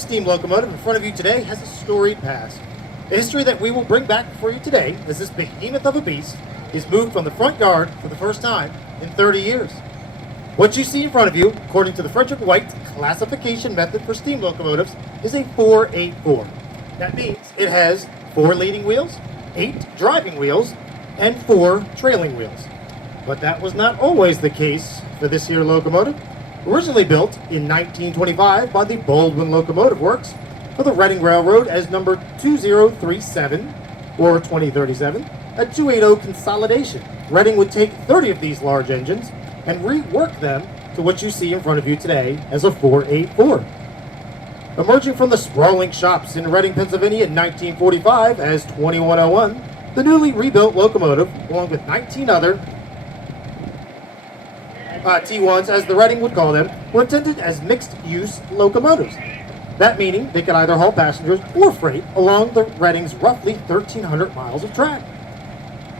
steam locomotive in front of you today has a storied past. A history that we will bring back for you today as this behemoth of a beast is moved from the front yard for the first time in 30 years. What you see in front of you, according to the Frederick White classification method for steam locomotives, is a 484. That means it has 4 leading wheels, 8 driving wheels, and 4 trailing wheels. But that was not always the case for this here locomotive. Originally built in 1925 by the Baldwin Locomotive Works for the Reading Railroad as number 2037 or 2037, a 280 consolidation. Reading would take 30 of these large engines and rework them to what you see in front of you today as a 484. Emerging from the sprawling shops in Reading, Pennsylvania in 1945 as 2101, the newly rebuilt locomotive, along with 19 other T1s, as the Reading would call them, were intended as mixed-use locomotives. That meaning they could either haul passengers or freight along the Reading's roughly 1,300 miles of track.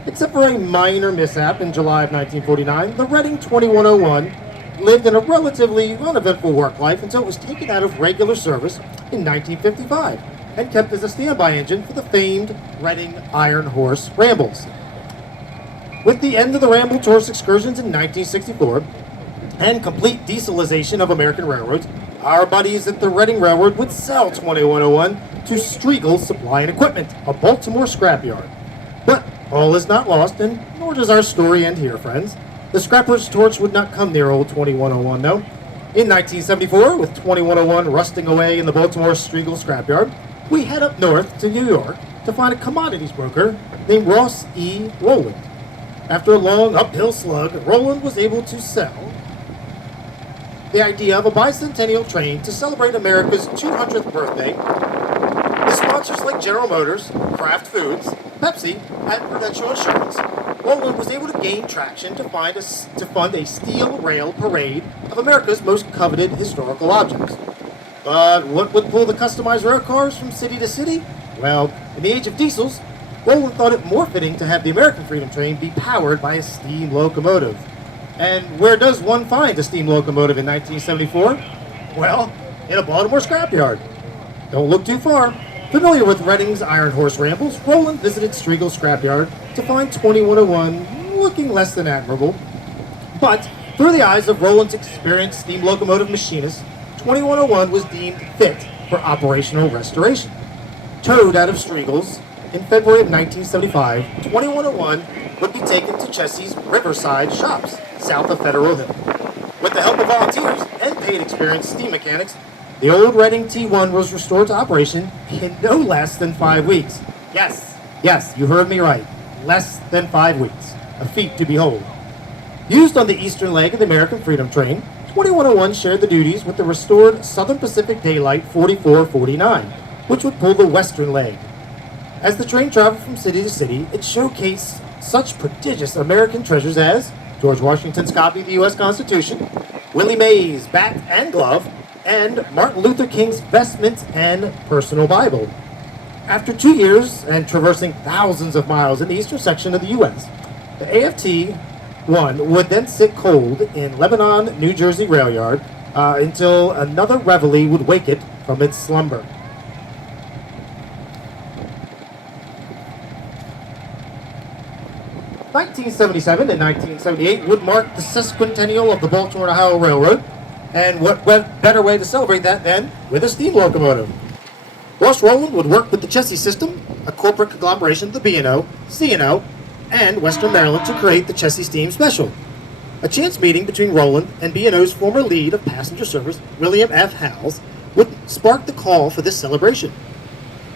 Except for a minor mishap in July of 1949, the Reading 2101 lived in a relatively uneventful work life until it was taken out of regular service in 1955 and kept as a standby engine for the famed Reading Iron Horse Rambles. With the end of the Ramble tourist excursions in 1964 and complete dieselization of American railroads, our buddies at the Reading Railroad would sell 2101 to Striegel Supply and Equipment, a Baltimore scrapyard. But all is not lost, and nor does our story end here, friends. The scrapper's torch would not come near old 2101, though. In 1974, with 2101 rusting away in the Baltimore Striegel scrapyard, we head up north to New York to find a commodities broker named Ross E. Rowland. After a long uphill slug, Rowland was able to sell the idea of a bicentennial train to celebrate America's 200th birthday. The sponsors like General Motors, Kraft Foods, Pepsi, and Prudential Insurance, Rowland was able to gain traction to fund a steel rail parade of America's most coveted historical objects. But what would pull the customized rail cars from city to city? Well, in the age of diesels, Rowland thought it more fitting to have the American Freedom Train be powered by a steam locomotive. And where does one find a steam locomotive in 1974? Well, in a Baltimore scrapyard. Don't look too far. Familiar with Reading's Iron Horse Rambles, Rowland visited Striegel Scrapyard to find 2101 looking less than admirable. But through the eyes of Rowland's experienced steam locomotive machinist, 2101 was deemed fit for operational restoration. Towed out of Striegel's in February of 1975, 2101 would be taken to Chessie's Riverside shops, south of Federal Hill. With the help of volunteers and paid experienced steam mechanics, the old Reading T1 was restored to operation in no less than 5 weeks. Yes, you heard me right. Less than 5 weeks. A feat to behold. Used on the eastern leg of the American Freedom Train, 2101 shared the duties with the restored Southern Pacific Daylight 4449, which would pull the western leg. As the train traveled from city to city, it showcased such prodigious American treasures as George Washington's copy of the U.S. Constitution, Willie Mays' bat and glove, and Martin Luther King's vestments and personal Bible. After 2 years and traversing thousands of miles in the eastern section of the U.S., the AFT-1 would then sit cold in Lebanon, New Jersey rail yard until another reveille would wake it from its slumber. 1977 and 1978 would mark the sesquicentennial of the Baltimore to Ohio Railroad, and what better way to celebrate that than with a steam locomotive? Ross Rowland would work with the Chessie System, a corporate conglomeration of the B&O, C&O, and Western Maryland to create the Chessie Steam Special. A chance meeting between Rowland and B&O's former lead of passenger service, William F. Howells, would spark the call for this celebration.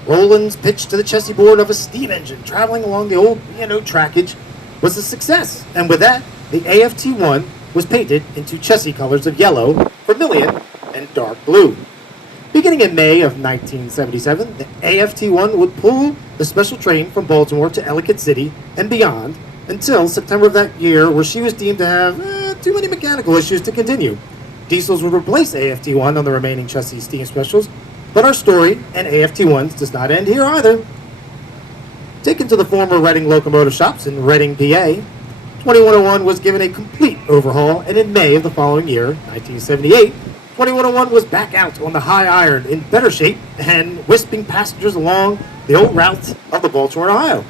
Rowland's pitch to the Chessie board of a steam engine traveling along the old B&O trackage was a success, and with that, the AFT-1 was painted into Chessie colors of yellow, vermilion, and dark blue. Beginning in May of 1977, the AFT-1 would pull the special train from Baltimore to Ellicott City and beyond until September of that year, where she was deemed to have too many mechanical issues to continue. Diesels would replace AFT-1 on the remaining Chessie steam specials, but our story and AFT-1s does not end here either. Taken to the former Reading locomotive shops in Reading, PA, 2101 was given a complete overhaul, and in May of the following year, 1978, 2101 was back out on the high iron in better shape and wisping passengers along the old route of the Baltimore, Ohio.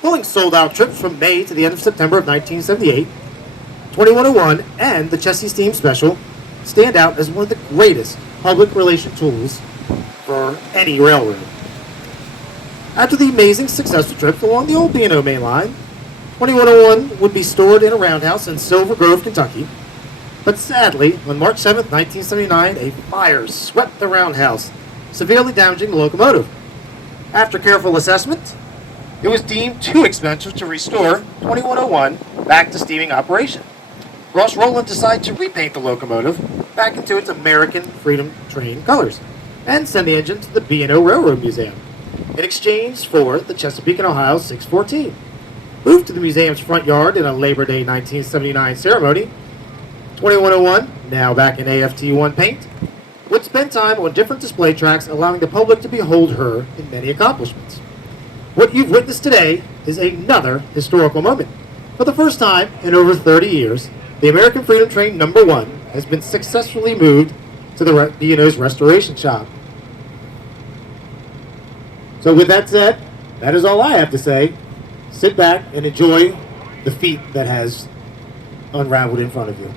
Pulling sold-out trips from May to the end of September of 1978, 2101 and the Chessie Steam Special stand out as one of the greatest public relation tools for any railroad. After the amazing successful trip along the old B&O main line, 2101 would be stored in a roundhouse in Silver Grove, Kentucky. But sadly, on March 7, 1979, a fire swept the roundhouse, severely damaging the locomotive. After careful assessment, it was deemed too expensive to restore 2101 back to steaming operation. Ross Rowland decided to repaint the locomotive back into its American Freedom Train colors and send the engine to the B&O Railroad Museum in exchange for the Chesapeake and Ohio 614. Moved to the museum's front yard in a Labor Day 1979 ceremony, 2101, now back in AFT1 paint, would spend time on different display tracks, allowing the public to behold her in many accomplishments. What you've witnessed today is another historical moment. For the first time in over 30 years, the American Freedom Train No. 1 has been successfully moved to the B&O's restoration shop. So with that said, that is all I have to say. Sit back and enjoy the feat that has unraveled in front of you.